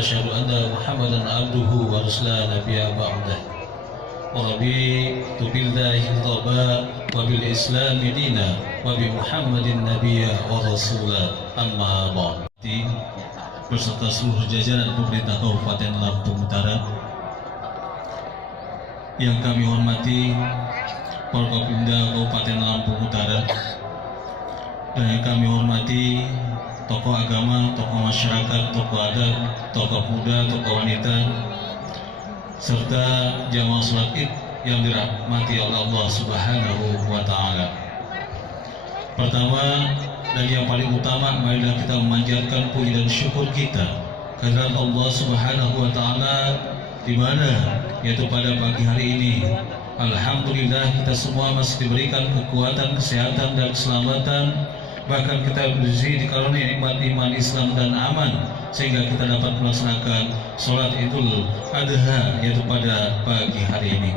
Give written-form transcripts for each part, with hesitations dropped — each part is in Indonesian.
وأشهد أن محمدا عبده ورسوله نبي بعده ورضيت بالله ربا وبالإسلام دينا وبمحمد نبيا ورسولا أما بعد. Beserta seluruh jajaran pemerintah Kabupaten Lampung Utara yang kami hormati, Forkopimda Kabupaten Lampung Utara, dan yang kami hormati tokoh agama, tokoh masyarakat, tokoh adat, tokoh muda, tokoh wanita, serta jamaah sholat Id yang dirahmati oleh Allah Subhanahu wa Ta'ala. Pertama dan yang paling utama, marilah kita memanjatkan puji dan syukur kita kehadirat Allah Subhanahu wa Ta'ala, di mana yaitu pada pagi hari ini alhamdulillah kita semua masih diberikan kekuatan, kesehatan dan keselamatan. Bahkan kita bersih dikaruniai nikmat iman, Islam dan aman, sehingga kita dapat melaksanakan sholat Idul Adha yaitu pada pagi hari ini.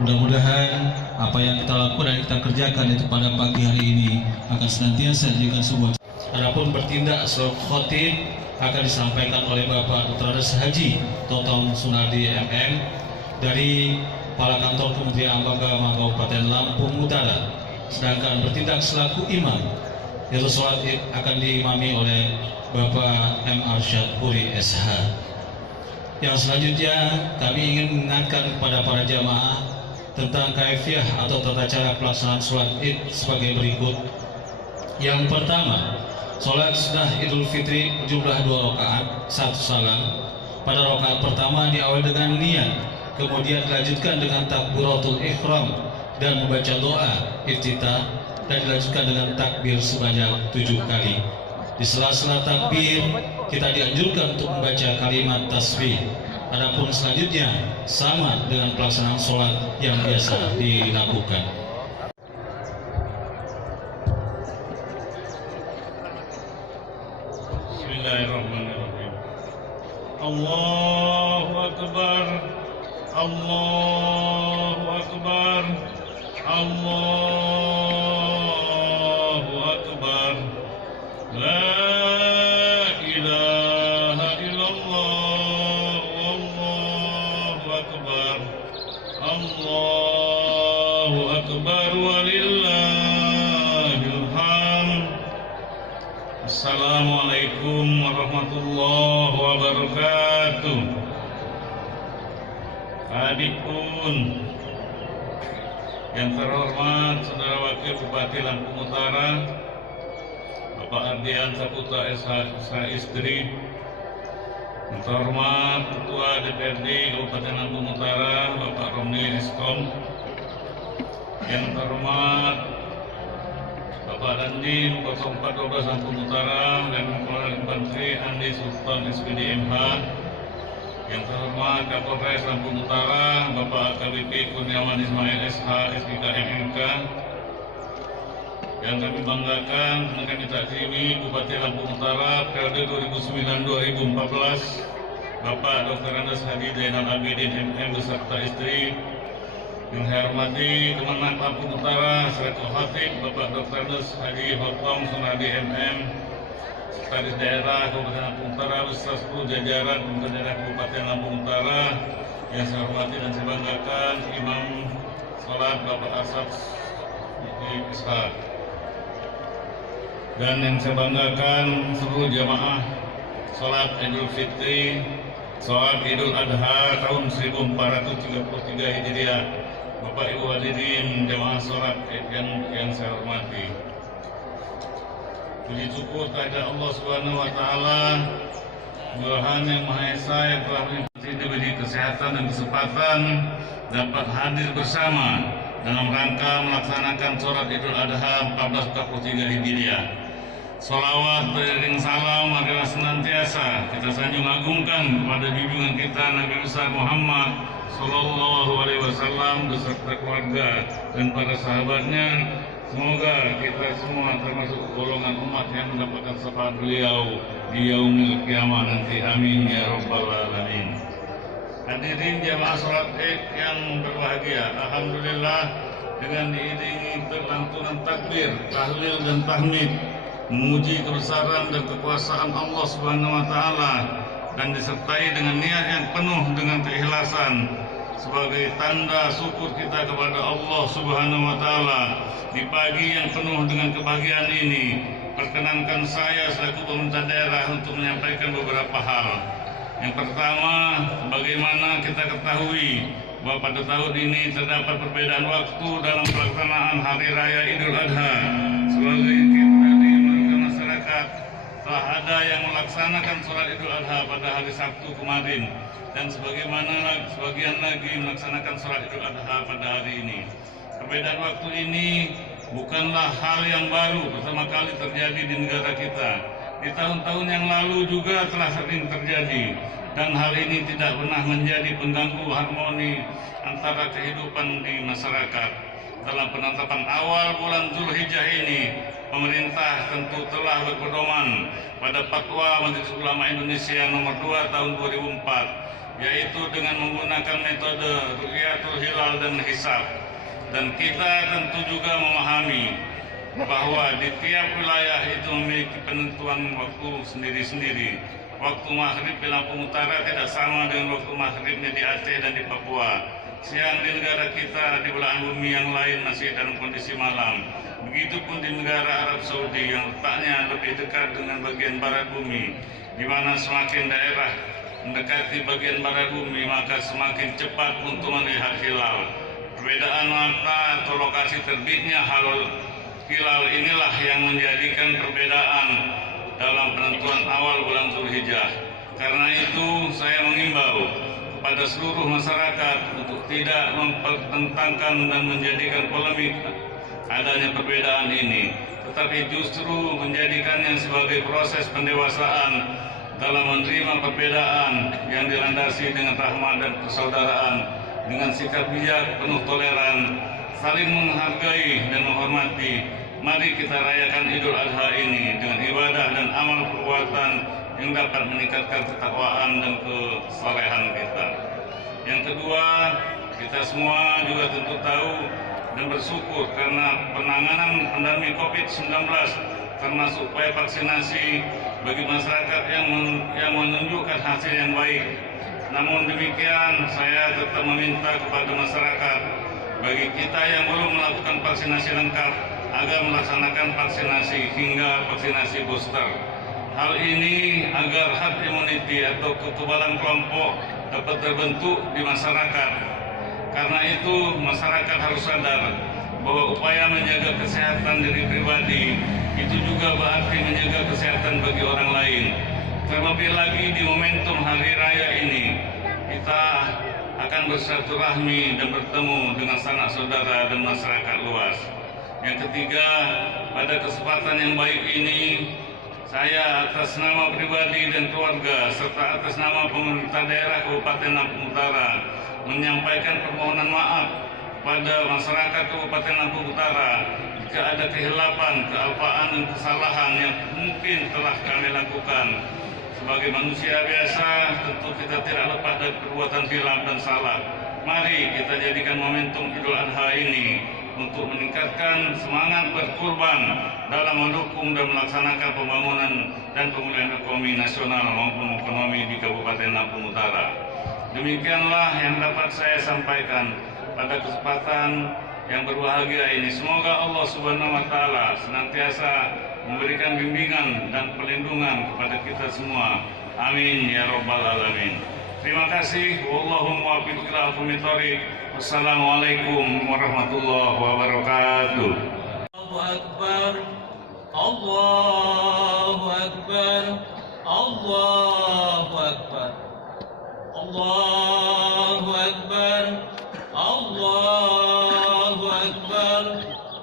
Mudah-mudahan apa yang kita lakukan dan kita kerjakan itu pada pagi hari ini akan senantiasa dijadikan sebuah. Adapun bertindak seluruh khotib akan disampaikan oleh Bapak Dr. Haji Totong Sunardi MM dari Kepala Kantor Kementerian Agama Kabupaten Lampung Utara. Sedangkan bertindak selaku imam yaitu sholat id akan diimami oleh Bapak M. Arsyad Puri SH. Yang selanjutnya kami ingin mengingatkan kepada para jamaah tentang kaifiah atau tata cara pelaksanaan sholat id sebagai berikut. Yang pertama, sholat sunnah Idul Fitri berjumlah 2 rakaat, 1 salam. Pada rakaat pertama diawali dengan niat, kemudian dilanjutkan dengan takbiratul ihram dan membaca doa iftitah, dan dilanjutkan dengan takbir sebanyak 7 kali. Di sela-sela takbir kita dianjurkan untuk membaca kalimat tasbih. Adapun selanjutnya sama dengan pelaksanaan sholat yang biasa dilakukan. Bismillahirrahmanirrahim. Allahu Akbar, Allahu Akbar, Allahu Akbar. La ilaha illallah, Allahu Akbar, Allahu Akbar, walillahil hamd. Assalamualaikum warahmatullahi wabarakatuh. Adikun yang terhormat Saudara Wakil Bupati Lampung Utara Bapak Ardian Saputra SH Istri, yang terhormat Ketua DPRD Kabupaten Lampung Utara Bapak Romli Eskom, yang terhormat Bapak Dandim 0412 Lampung Utara dan Kolonel Infanteri Andi Sultan SPD MH, yang terhormat Kapolres Lampung Utara Bapak AKBP Kurniawan Ismail SH SPK MMK, yang kami banggakan dan kami taksimi Bupati Lampung Utara periode 2009-2014 Bapak Dr. Andes Haji Zainal Abidin MM beserta istri, yang saya hormati Kemenang Lampung Utara selaku khatib Bapak Dr. Andes Haji Hotong Sunardi MM, Sekretaris Daerah Kabupaten Lampung Utara beserta seluruh jajaran Pemerintah Daerah Kabupaten Lampung Utara, yang saya hormati dan saya banggakan Imam Salat Bapak Asad Ishaq, dan yang saya banggakan seluruh jamaah sholat Idul Fitri, sholat Idul Adha tahun 1433 Hijriah, Bapak Ibu hadirin jamaah sholat yang saya hormati. Puji syukur kepada Allah Subhanahu wa Ta'ala, Tuhan yang Maha Esa, yang telah diberi kesehatan dan kesempatan dapat hadir bersama dalam rangka melaksanakan sholat Idul Adha 1443 Hijriah. Sholawat beriring salam adalah senantiasa kita sanjung agungkan kepada junjungan kita Nabi besar Muhammad Sallallahu Alaihi Wasallam beserta keluarga dan para sahabatnya. Semoga kita semua termasuk golongan umat yang mendapatkan syafaat beliau di yaumil kiamah nanti. Amin ya rabbal alamin. Hadirin jamaah sholat Id yang berbahagia, alhamdulillah dengan diiringi lantunan takbir, tahlil dan tahmid, memuji kebesaran dan kekuasaan Allah Subhanahu wa Ta'ala, dan disertai dengan niat yang penuh dengan keikhlasan sebagai tanda syukur kita kepada Allah Subhanahu wa Ta'ala. Di pagi yang penuh dengan kebahagiaan ini, perkenankan saya selaku pemerintah daerah untuk menyampaikan beberapa hal. Yang pertama, bagaimana kita ketahui bahwa pada tahun ini terdapat perbedaan waktu dalam pelaksanaan Hari Raya Idul Adha. Sebagai kita di warga masyarakat telah ada yang melaksanakan sholat Idul Adha pada hari Sabtu kemarin dan sebagian lagi melaksanakan sholat Idul Adha pada hari ini. Perbedaan waktu ini bukanlah hal yang baru pertama kali terjadi di negara kita. Di tahun-tahun yang lalu juga telah sering terjadi, dan hal ini tidak pernah menjadi pengganggu harmoni antara kehidupan di masyarakat. Dalam penetapan awal bulan Zulhijjah ini, pemerintah tentu telah berpedoman pada Fatwa Majelis Ulama Indonesia nomor 2 tahun 2004, yaitu dengan menggunakan metode Ru'yatul Hilal dan Hisab. Dan kita tentu juga memahami bahwa di tiap wilayah itu memiliki penentuan waktu sendiri-sendiri. Waktu maghrib di Lampung Utara tidak sama dengan waktu maghribnya di Aceh dan di Papua. Siang di negara kita, di belahan bumi yang lain masih dalam kondisi malam. Begitupun di negara Arab Saudi yang letaknya lebih dekat dengan bagian barat bumi, di mana semakin daerah mendekati bagian barat bumi, maka semakin cepat untuk melihat hilal. Perbedaan mata atau lokasi terbitnya hilal inilah yang menjadikan perbedaan dalam penentuan awal bulan Zulhijjah. Karena itu saya mengimbau kepada seluruh masyarakat untuk tidak mempertentangkan dan menjadikan polemik adanya perbedaan ini, tetapi justru menjadikannya sebagai proses pendewasaan dalam menerima perbedaan yang dilandasi dengan rahmat dan persaudaraan, dengan sikap bijak penuh toleran, saling menghargai dan menghormati. Mari kita rayakan Idul Adha ini dengan ibadah dan amal perbuatan yang dapat meningkatkan ketakwaan dan kesalehan kita. Yang kedua, kita semua juga tentu tahu dan bersyukur karena penanganan pandemi COVID-19 termasuk upaya vaksinasi bagi masyarakat yang menunjukkan hasil yang baik. Namun demikian, saya tetap meminta kepada masyarakat, bagi kita yang belum melakukan vaksinasi lengkap, agar melaksanakan vaksinasi hingga vaksinasi booster. Hal ini agar herd immunity atau kekebalan kelompok dapat terbentuk di masyarakat. Karena itu masyarakat harus sadar bahwa upaya menjaga kesehatan diri pribadi itu juga berarti menjaga kesehatan bagi orang lain. Terlebih lagi di momentum hari raya ini, kita akan bersilaturahmi dan bertemu dengan sanak saudara dan masyarakat luas. Yang ketiga, pada kesempatan yang baik ini, saya atas nama pribadi dan keluarga serta atas nama pemerintah daerah Kabupaten Lampung Utara menyampaikan permohonan maaf pada masyarakat Kabupaten Lampung Utara jika ada kehilapan, kealpaan dan kesalahan yang mungkin telah kami lakukan. Sebagai manusia biasa, tentu kita tidak lepas dari perbuatan hilaf dan salah. Mari kita jadikan momentum Idul Adha ini untuk meningkatkan semangat berkurban dalam mendukung dan melaksanakan pembangunan dan pemulihan ekonomi nasional maupun ekonomi di Kabupaten Lampung Utara. Demikianlah yang dapat saya sampaikan pada kesempatan yang berbahagia ini. Semoga Allah Subhanahu wa Ta'ala senantiasa memberikan bimbingan dan perlindungan kepada kita semua. Amin ya rabbal alamin. Terima kasih. Wallahu muwaffiq ila aqwamit thoriq. Wassalamualaikum warahmatullahi wabarakatuh. Allahu akbar. Allahu akbar. Allahu akbar. Allahu akbar. Allahu akbar.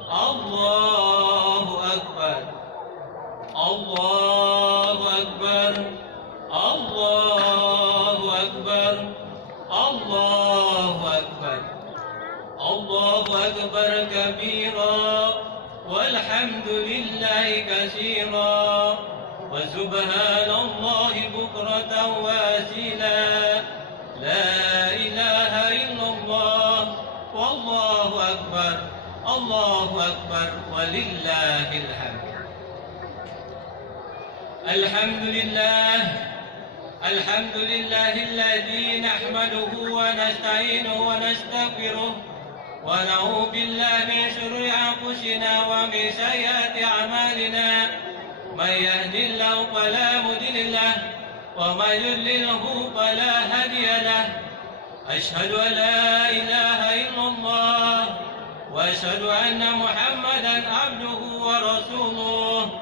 Allahu akbar. Allahu akbar. Allahu akbar. Allahu akbar. Allahu akbar kabira walhamdulillahi katsira wa subhanallahi bukratan wa asila. La ilaha illallah wallahu akbar. Allahu akbar walillahil hamd. Alhamdulillah. Alhamdulillahilladzi nahmaduhu wa nasta'inuhu wa nastaghfiruh wa na'udzu billahi min shururi anfusina wa min sayyiati a'malina. May yahdihillahu fala mudilla lahu wa may yudlilhu fala hadiya lahu. Ashhadu an la ilaha illallah wa ashhadu anna Muhammadan abduhu wa rasuluh.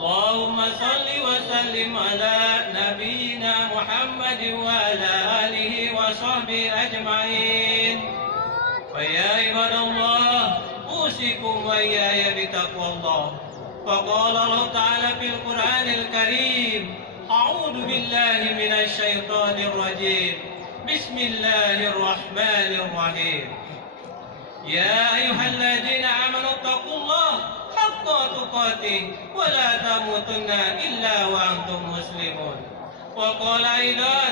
اللهم صل وسلم على نبينا محمد وعلى آله وصحبه أجمعين. ويا عباد الله أوصيكم وإياي بتقوى الله. فقال الله تعالى في القرآن الكريم: أعوذ بالله من الشيطان الرجيم. بسم الله الرحمن الرحيم. يا أيها الذين آمنوا اتقوا الله حق تقاته ولا تموتن إلا وأنتم مسلمون. وقال أيضا: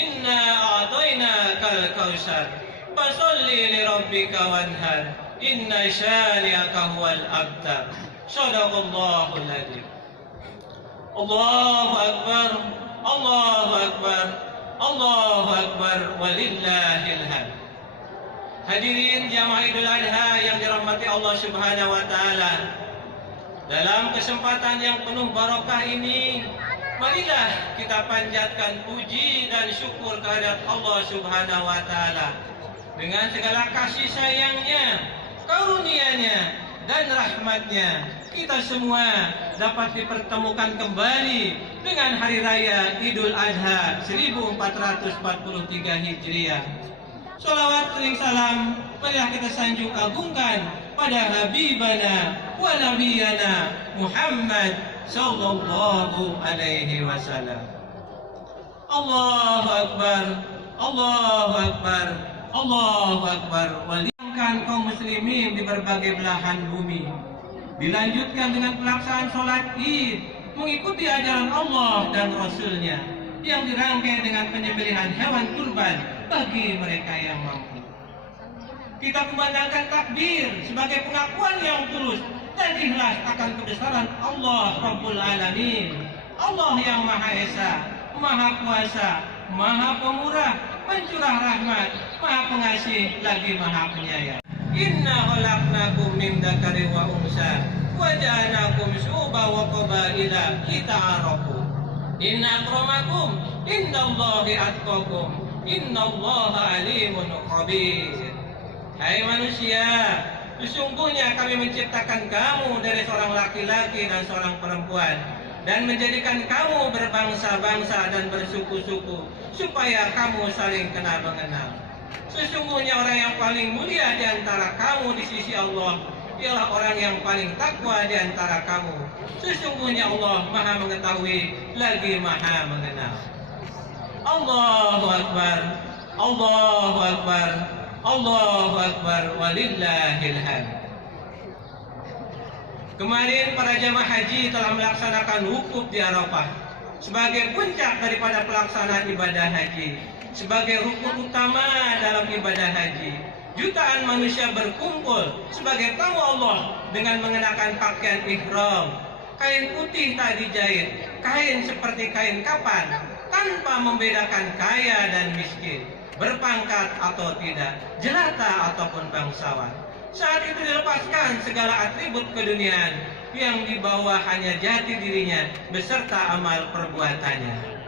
إنا أعطيناك الكوثر فصل لربك وانهر إن شانئك هو الأبتر. صدق الله العظيم. الله أكبر الله أكبر الله أكبر walillahil hamd. Hadirin jamaah Idul Adha yang dirahmati Allah Subhanahu wa taala. Dalam kesempatan yang penuh barokah ini, marilah kita panjatkan puji dan syukur kehadirat Allah Subhanahu wa taala. Dengan segala kasih sayangnya, karunia-Nya dan rahmatnya, kita semua dapat dipertemukan kembali dengan hari raya Idul Adha 1443 Hijriah. Sholawat sering salam marilah kita sanjung agungkan pada Habibana wa Nabiyana Muhammad sallallahu alaihi wasallam. Allahu Akbar, Allahu Akbar, Allahu Akbar. Waliangkan kaum muslimin di berbagai belahan bumi. Dilanjutkan dengan pelaksanaan sholat Id, mengikuti ajaran Allah dan Rasul-Nya, yang dirangkai dengan penyembelihan hewan kurban bagi mereka yang mampu. Kita kumandangkan takbir sebagai pengakuan yang tulus dan ikhlas akan kebesaran Allah Rabbul Alamin. Allah yang Maha Esa, Maha Kuasa, Maha Pemurah, Pencurah Rahmat, Maha Pengasih lagi Maha Penyayang. Inna khalaqnakum min dzakari wa unsa wa ja'alnakum syu'uban wa qabaila lita'arafu. Inna akramakum indallahi atqakum innallaha alimun khabir. Hai manusia, sesungguhnya kami menciptakan kamu dari seorang laki-laki dan seorang perempuan, dan menjadikan kamu berbangsa-bangsa dan bersuku-suku supaya kamu saling kenal mengenal. Sesungguhnya orang yang paling mulia di antara kamu di sisi Allah ialah orang yang paling takwa di antara kamu. Sesungguhnya Allah Maha mengetahui lagi Maha mengenal. Allahu Akbar, Allahu Akbar, Allahu Akbar walillahil hamd. Kemarin para jamaah haji telah melaksanakan wukuf di Arafah sebagai puncak daripada pelaksanaan ibadah haji. Sebagai rukun utama dalam ibadah haji, jutaan manusia berkumpul sebagai tamu Allah dengan mengenakan pakaian ihram, kain putih tak dijahit, kain seperti kain kapan, tanpa membedakan kaya dan miskin, berpangkat atau tidak, jelata ataupun bangsawan. Saat itu dilepaskan segala atribut keduniaan yang dibawa hanya jati dirinya beserta amal perbuatannya.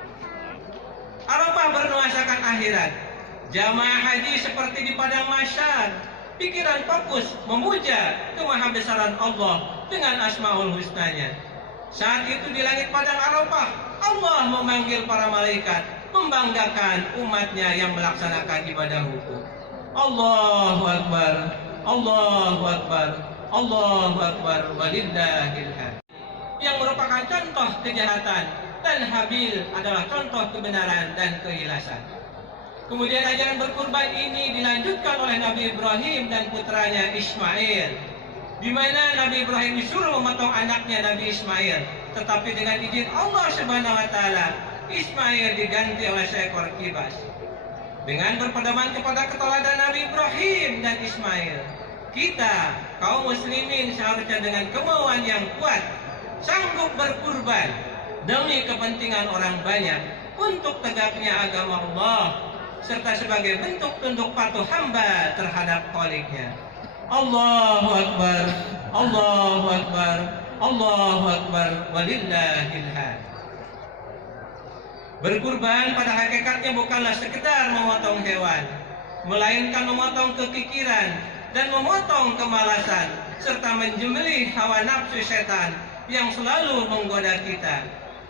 Arafah bernuansakan akhirat. Jamaah haji seperti di padang mahsyar, pikiran fokus memuja kemahabesaran Allah dengan asmaul husnanya. Saat itu di langit padang Arafah, Allah memanggil para malaikat, membanggakan umatnya yang melaksanakan ibadah wukuf. Allahu Akbar, Allahu Akbar, Allahu Akbar walillahil hamd. Yang merupakan contoh kejahatan, dan Habil adalah contoh kebenaran dan keikhlasan. Kemudian ajaran berkurban ini dilanjutkan oleh Nabi Ibrahim dan putranya Ismail, di mana Nabi Ibrahim disuruh memotong anaknya Nabi Ismail, tetapi dengan izin Allah Subhanahu wa taala, Ismail diganti oleh seekor kibas. Dengan berpedoman kepada keteladanan Nabi Ibrahim dan Ismail, kita kaum muslimin seharusnya dengan kemauan yang kuat sanggup berkurban demi kepentingan orang banyak untuk tegaknya agama Allah, serta sebagai bentuk tunduk patuh hamba terhadap Khaliqnya. Allahu Akbar, Allahu Akbar, Allahu Akbar walillahil hamd. Berkurban pada hakikatnya bukanlah sekedar memotong hewan, melainkan memotong kekikiran dan memotong kemalasan, serta menjembelih hawa nafsu setan yang selalu menggoda kita.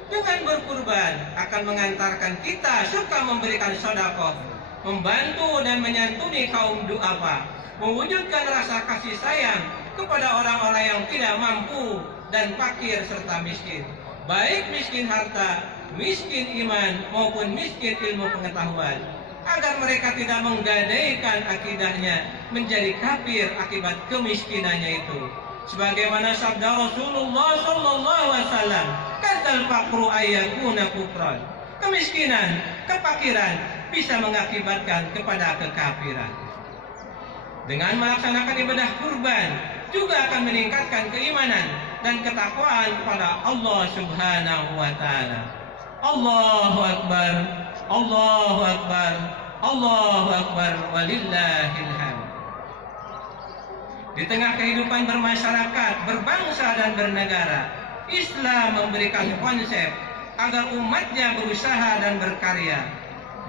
Dengan berkurban akan mengantarkan kita suka memberikan sedekah, membantu dan menyantuni kaum duafa, mewujudkan rasa kasih sayang kepada orang-orang yang tidak mampu dan fakir serta miskin, baik miskin harta, miskin iman maupun miskin ilmu pengetahuan, agar mereka tidak menggadaikan akidahnya menjadi kafir akibat kemiskinannya itu. Sebagaimana sabda Rasulullah sallallahu alaihi wasallam, "Katal faqru ayyakuna kufran." Kemiskinan, kefakiran bisa mengakibatkan kepada kekafiran. Dengan melaksanakan ibadah kurban juga akan meningkatkan keimanan dan ketakwaan kepada Allah Subhanahu wa taala. Allahu akbar, Allahu akbar, Allahu akbar, walillahil hamd. Di tengah kehidupan bermasyarakat, berbangsa dan bernegara, Islam memberikan konsep agar umatnya berusaha dan berkarya.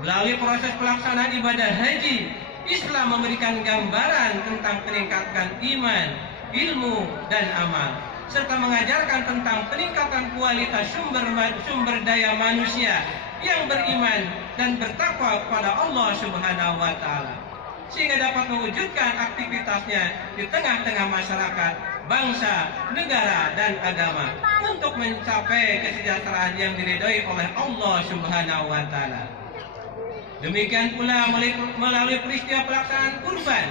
Melalui proses pelaksanaan ibadah haji, Islam memberikan gambaran tentang peningkatan iman, ilmu, dan amal, serta mengajarkan tentang peningkatan kualitas sumber daya manusia yang beriman dan bertakwa kepada Allah Subhanahu wa taala, sehingga dapat mewujudkan aktivitasnya di tengah-tengah masyarakat, bangsa, negara, dan agama untuk mencapai kesejahteraan yang diridhoi oleh Allah Subhanahu wa taala. Demikian pula melalui peristiwa pelaksanaan kurban,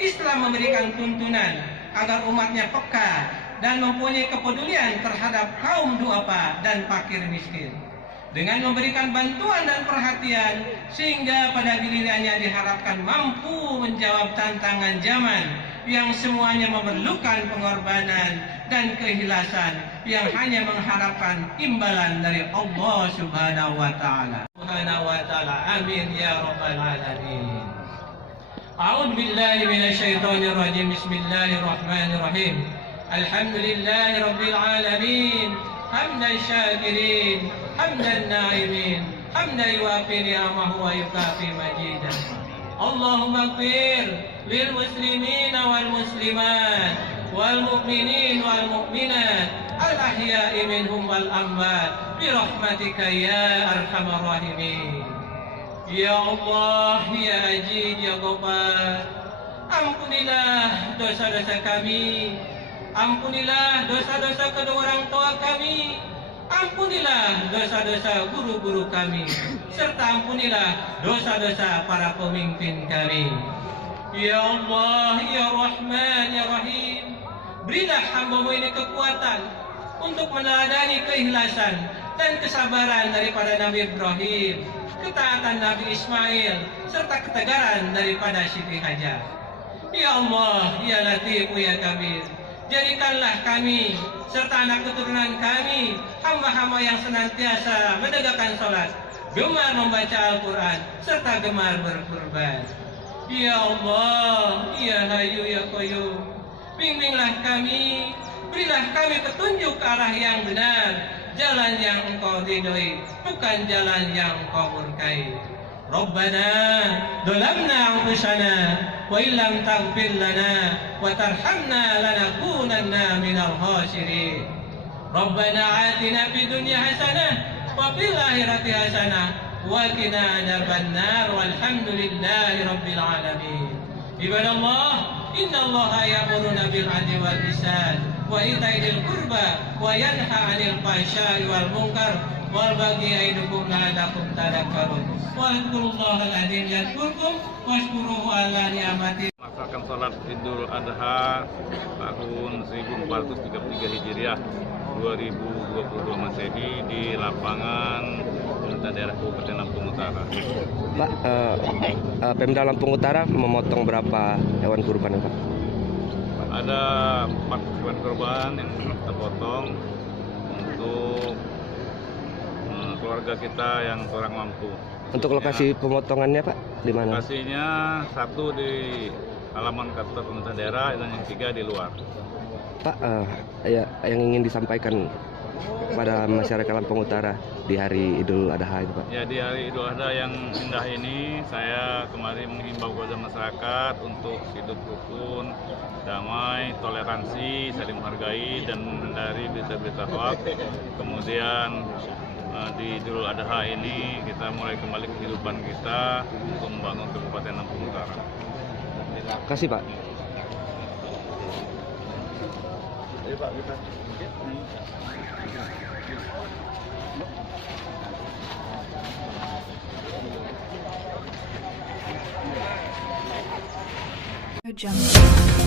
Islam memberikan tuntunan agar umatnya peka dan mempunyai kepedulian terhadap kaum duafa dan fakir miskin, dengan memberikan bantuan dan perhatian sehingga pada gilirannya diharapkan mampu menjawab tantangan zaman yang semuanya memerlukan pengorbanan dan keikhlasan yang hanya mengharapkan imbalan dari Allah Subhanahu wa taala. Amin ya rabbal alamin. A'udzu billahi minasyaitonir rajim. Bismillahirrahmanirrahim. Alhamdulillahi rabbil alamin. Hamdan syakirin, hamdan naimin, hamdan yuafi ni'amahu wa yukafi majidah. Allahumma ighfir lil muslimin wal muslimat wal mu'minin wal mu'minat al ahya'i minhum wal amwat bi rahmatika ya arhamar rahimin. Ya Allah, ya Aziz, ya Ghaffar, ampunilah dosa-dosa kami. Ampunilah dosa-dosa kedua orang tua kami, ampunilah dosa-dosa guru-guru kami, serta ampunilah dosa-dosa para pemimpin kami. Ya Allah, ya Rahman, ya Rahim, berilah hamba-Mu ini kekuatan untuk meneladani keikhlasan dan kesabaran daripada Nabi Ibrahim, ketaatan Nabi Ismail, serta ketegaran daripada Siti Hajar. Ya Allah, ya Latif, ya Kabir, jadikanlah kami serta anak keturunan kami hamba-hamba yang senantiasa menegakkan sholat, gemar membaca Al-Quran, serta gemar berkurban. Ya Allah, ya Hayyu ya Qayyum, bimbinglah kami, berilah kami petunjuk ke arah yang benar, jalan yang Engkau ridhoi, bukan jalan yang Engkau murkai. Rabbana dhalamna anfusana wa illam taghfir lana wa tarhamna lanakunanna minal khasirin. Rabbana atina fid dunya hasanah wa fil akhirati hasanah wa qina adzabannar walhamdulillahi rabbil alamin. Ibadallah, innallaha ya'muruna bil 'adli wal ihsan wa ita'i dzil qurba wa yanha 'anil fahsya'i wal munkar wal baghi ya'idukum la'allakum tadhakkarun. Wa'adzurullahal adzim yadhkurkum washkuruhu 'ala ni'matihi. Melaksanakan sholat Idul Adha tahun 1433 Hijriah 2022 Masehi di lapangan pemerintah daerah Kabupaten Lampung Utara. Pak, Pemda Lampung Utara memotong berapa hewan kurban, Pak? Ada 4 hewan kurban yang kita potong untuk keluarga kita yang kurang mampu. Untuk lokasi pemotongannya, Pak, di mana? Lokasinya satu di halaman kantor pemerintah daerah dan yang 3 di luar. Pak, ya, yang ingin disampaikan kepada masyarakat Lampung Utara di hari Idul Adha itu Pak? Ya, di hari Idul Adha yang indah ini saya kemarin menghimbau kepada masyarakat untuk hidup rukun, damai, toleransi, saling menghargai dan menghindari berita-berita hoax. Kemudian di Idul Adha ini kita mulai kembali kehidupan kita untuk membangun Kabupaten Lampung Utara. Terima kasih Pak. Jump.